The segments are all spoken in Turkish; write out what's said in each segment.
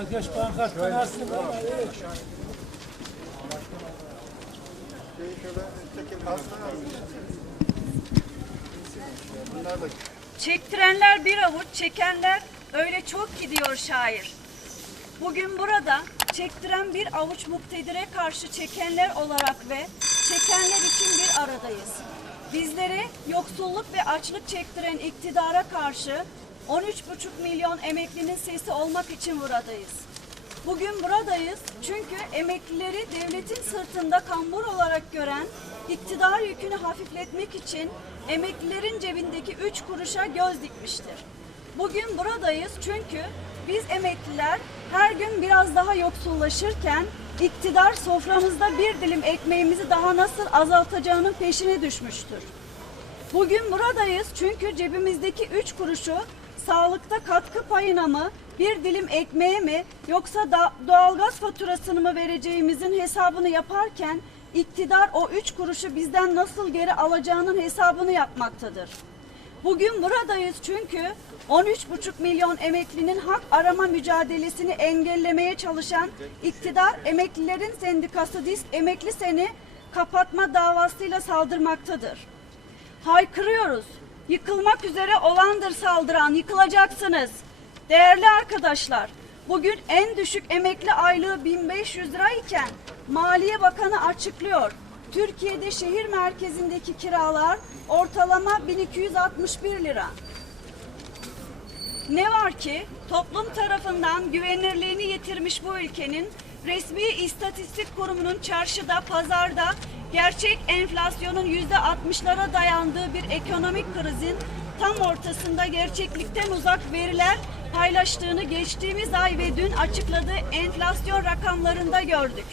Geç bankastan açtım ama iyi. Çektirenler bir avuç, çekenler öyle çok gidiyor şair. Bugün burada çektiren bir avuç muktedire karşı çekenler olarak ve çekenler için bir aradayız. Bizleri yoksulluk ve açlık çektiren iktidara karşı 13,5 milyon emeklinin sesi olmak için buradayız. Bugün buradayız çünkü emeklileri devletin sırtında kambur olarak gören iktidar yükünü hafifletmek için emeklilerin cebindeki üç kuruşa göz dikmiştir. Bugün buradayız çünkü biz emekliler her gün biraz daha yoksullaşırken iktidar soframızda bir dilim ekmeğimizi daha nasıl azaltacağının peşine düşmüştür. Bugün buradayız çünkü cebimizdeki üç kuruşu sağlıkta katkı payına mı, bir dilim ekmeğe mi yoksa da doğalgaz faturasını mı vereceğimizin hesabını yaparken iktidar o üç kuruşu bizden nasıl geri alacağının hesabını yapmaktadır. Bugün buradayız çünkü 13,5 milyon emeklinin hak arama mücadelesini engellemeye çalışan iktidar emeklilerin sendikası DİSK emekli seni kapatma davasıyla saldırmaktadır. Haykırıyoruz. Yıkılmak üzere olandır saldıran, yıkılacaksınız. Değerli arkadaşlar, bugün en düşük emekli aylığı 1500 lira iken Maliye Bakanı açıklıyor. Türkiye'de şehir merkezindeki kiralar ortalama 1261 lira. Ne var ki toplum tarafından güvenirliğini yitirmiş bu ülkenin resmi istatistik kurumunun çarşıda, pazarda gerçek enflasyonun yüzde 60'lara dayandığı bir ekonomik krizin tam ortasında gerçeklikten uzak veriler paylaştığını geçtiğimiz ay ve dün açıkladığı enflasyon rakamlarında gördük.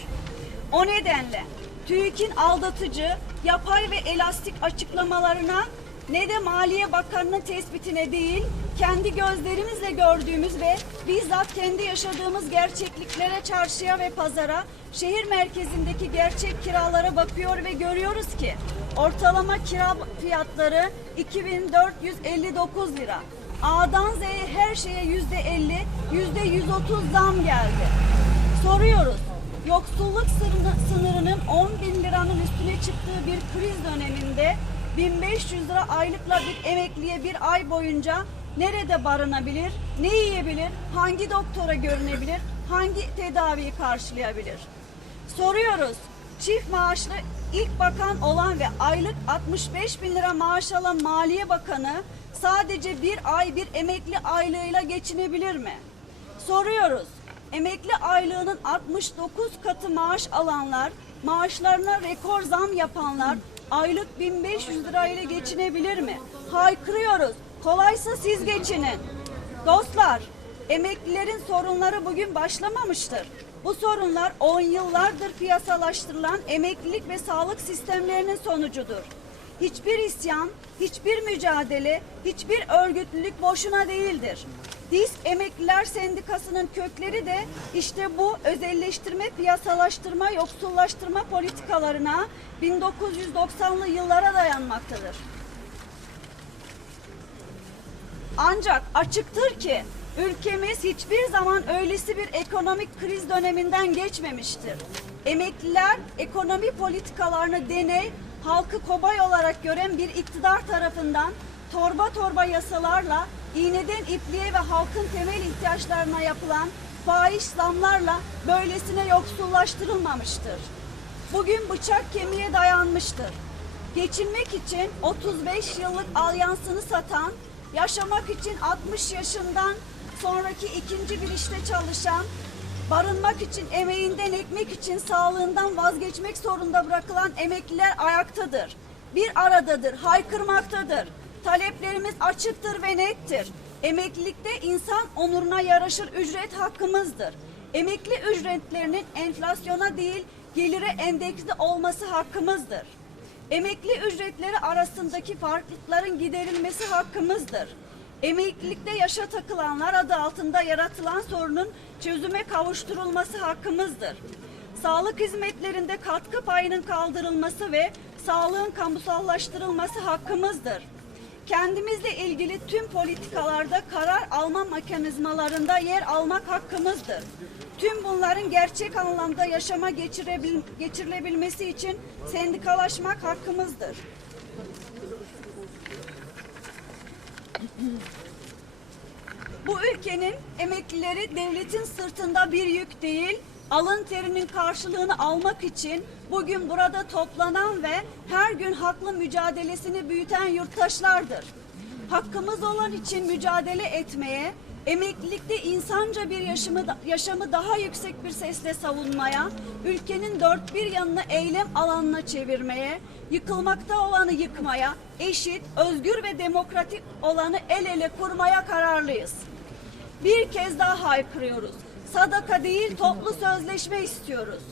O nedenle TÜİK'in aldatıcı, yapay ve elastik açıklamalarına ne de Maliye Bakanı'nın tespitine değil, kendi gözlerimizle gördüğümüz ve bizzat kendi yaşadığımız gerçekliklere, çarşıya ve pazara, şehir merkezindeki gerçek kiralara bakıyor ve görüyoruz ki ortalama kira fiyatları 2459 lira. A'dan Z'ye her şeye yüzde 50, yüzde 130 zam geldi. Soruyoruz. Yoksulluk sınırı- sınırının 10 bin liranın üstüne çıktığı bir kriz döneminde 1500 lira aylıkla bir emekliye bir ay boyunca nerede barınabilir, ne yiyebilir, hangi doktora görünebilir, hangi tedaviyi karşılayabilir? Soruyoruz. Çift maaşlı ilk bakan olan ve aylık 65 bin lira maaş alan Maliye Bakanı sadece bir ay bir emekli aylığıyla geçinebilir mi? Soruyoruz. Emekli aylığının 69 katı maaş alanlar, maaşlarına rekor zam yapanlar aylık 1500 lirayla geçinebilir mi? Haykırıyoruz. Kolaysa siz geçinin. Dostlar, emeklilerin sorunları bugün başlamamıştır. Bu sorunlar 10 yıllardır piyasalaştırılan emeklilik ve sağlık sistemlerinin sonucudur. Hiçbir isyan, hiçbir mücadele, hiçbir örgütlülük boşuna değildir. DİSK Emekliler Sendikası'nın kökleri de işte bu özelleştirme, piyasalaştırma, yoksullaştırma politikalarına 1990'lı yıllara dayanmaktadır. Ancak açıktır ki ülkemiz hiçbir zaman öylesi bir ekonomik kriz döneminden geçmemiştir. Emekliler ekonomi politikalarını deney, halkı kobay olarak gören bir iktidar tarafından torba torba yasalarla, iğneden ipliğe ve halkın temel ihtiyaçlarına yapılan fahiş zamlarla böylesine yoksullaştırılmamıştır. Bugün bıçak kemiğe dayanmıştır. Geçinmek için 35 yıllık alyansını satan, yaşamak için 60 yaşından sonraki ikinci bir işte çalışan, barınmak için, emeğinden ekmek için, sağlığından vazgeçmek zorunda bırakılan emekliler ayaktadır. Bir aradadır, haykırmaktadır. Taleplerimiz açıktır ve nettir. Emeklilikte insan onuruna yaraşır ücret hakkımızdır. Emekli ücretlerinin enflasyona değil, gelire endeksli olması hakkımızdır. Emekli ücretleri arasındaki farklılıkların giderilmesi hakkımızdır. Emeklilikte yaşa takılanlar adı altında yaratılan sorunun çözüme kavuşturulması hakkımızdır. Sağlık hizmetlerinde katkı payının kaldırılması ve sağlığın kamusallaştırılması hakkımızdır. Kendimizle ilgili tüm politikalarda karar alma mekanizmalarında yer almak hakkımızdır. Tüm bunların gerçek anlamda yaşama geçirebil- geçirilebilmesi için sendikalaşmak hakkımızdır. Bu ülkenin emeklileri devletin sırtında bir yük değil, alın terinin karşılığını almak için bugün burada toplanan ve her gün haklı mücadelesini büyüten yurttaşlardır. Hakkımız olan için mücadele etmeye, emeklilikte insanca bir yaşamı, yaşamı daha yüksek bir sesle savunmaya, ülkenin dört bir yanını eylem alanına çevirmeye, yıkılmakta olanı yıkmaya, eşit, özgür ve demokratik olanı el ele kurmaya kararlıyız. Bir kez daha haykırıyoruz. Sadaka değil toplu sözleşme istiyoruz.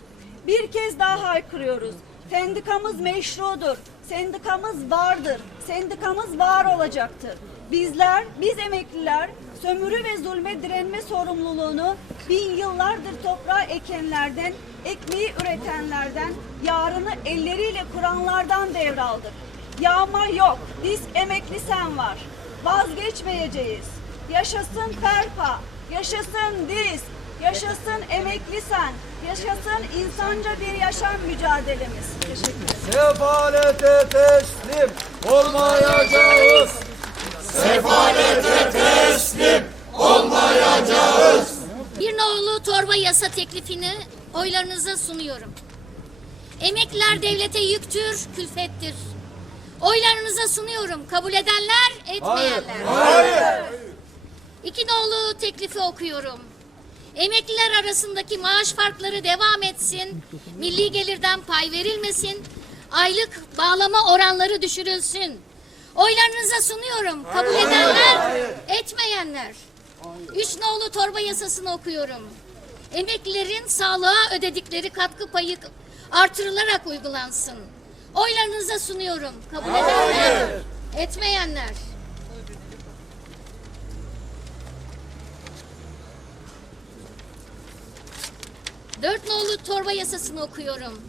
Bir kez daha haykırıyoruz. Sendikamız meşrudur. Sendikamız vardır. Sendikamız var olacaktır. Bizler, biz emekliler sömürü ve zulme direnme sorumluluğunu bin yıllardır toprağa ekenlerden, ekmeği üretenlerden, yarını elleriyle kuranlardan devraldık. Yağma yok, disk emekli sen var. Vazgeçmeyeceğiz. Yaşasın Perpa, yaşasın DİS, yaşasın emekli sen, yaşasın insanca bir yaşam mücadelemiz. Teşekkür ederim. Sefalete teslim olmayacağız. Bir nolu torba yasa teklifini oylarınıza sunuyorum. Emekliler devlete yüktür, külfettir. Oylarınıza sunuyorum. Kabul edenler, etmeyenler. İki nolu teklifi okuyorum. Emekliler arasındaki maaş farkları devam etsin. Milli gelirden pay verilmesin. Aylık bağlama oranları düşürülsün. Oylarınıza sunuyorum. Kabul edenler, etmeyenler. Üç nolu torba yasasını okuyorum. Emeklilerin sağlığa ödedikleri katkı payı artırılarak uygulansın. Oylarınıza sunuyorum. Kabul edenler, etmeyenler. Dört nolu torba yasasını okuyorum.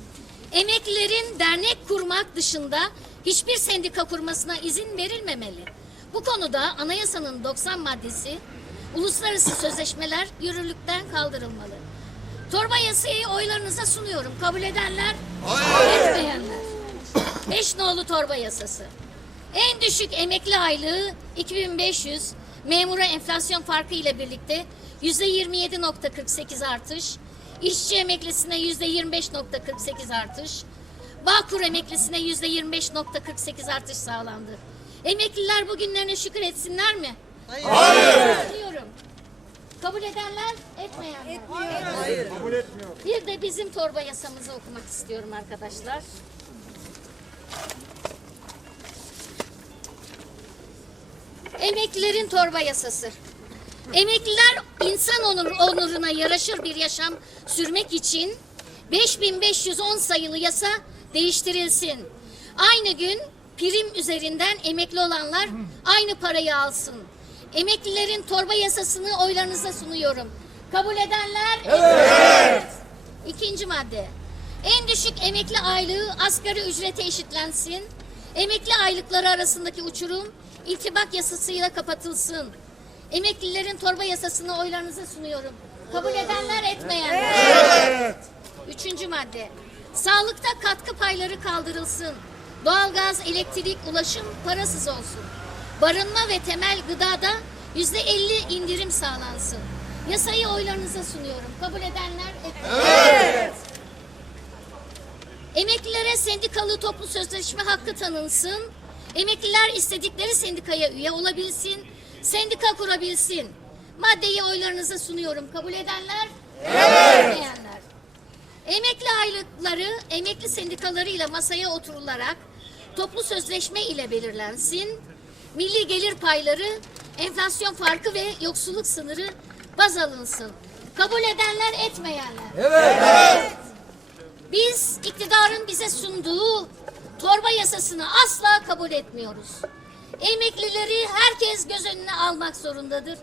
Emeklilerin dernek kurmak dışında hiçbir sendika kurmasına izin verilmemeli. Bu konuda anayasanın 90 maddesi uluslararası sözleşmeler yürürlükten kaldırılmalı. Torba yasayı oylarınıza sunuyorum. Kabul edenler, etmeyenler. Beş nolu torba yasası. En düşük emekli aylığı 2500, memura enflasyon farkı ile birlikte %27.48 artış, işçi emeklisine %25.48 artış, Bağkur emeklisine %25.48 artış sağlandı. Emekliler bugünlerine şükür etsinler mi? Hayır. Diyorum. Kabul edenler, etmeyenler. Hayır. Bir de bizim torba yasamızı okumak istiyorum arkadaşlar. Emeklilerin torba yasası. Emekliler insan onur, onuruna yaraşır bir yaşam sürmek için 5510 sayılı yasa değiştirilsin. Aynı gün prim üzerinden emekli olanlar aynı parayı alsın. Emeklilerin torba yasasını oylarınıza sunuyorum. Kabul edenler evet. İkinci madde. En düşük emekli aylığı asgari ücrete eşitlensin. Emekli aylıkları arasındaki uçurum iltibak yasasıyla kapatılsın. Emeklilerin torba yasasını oylarınıza sunuyorum. Kabul edenler etmeyenler. Üçüncü madde. Sağlıkta katkı payları kaldırılsın. Doğalgaz, elektrik, ulaşım parasız olsun. Barınma ve temel gıdada yüzde elli indirim sağlansın. Yasayı oylarınıza sunuyorum. Kabul edenler etmeyenler. Emeklilere sendikalı toplu sözleşme hakkı tanınsın. Emekliler istedikleri sendikaya üye olabilsin. Sendika kurabilsin. Maddeyi oylarınıza sunuyorum. Kabul edenler? Evet. Emekli aylıkları emekli sendikalarıyla masaya oturularak toplu sözleşme ile belirlensin. Milli gelir payları, enflasyon farkı ve yoksulluk sınırı baz alınsın. Kabul edenler etmeyenler. Evet. Biz iktidarın bize sunduğu torba yasasını asla kabul etmiyoruz. Emeklileri herkes göz önüne almak zorundadır.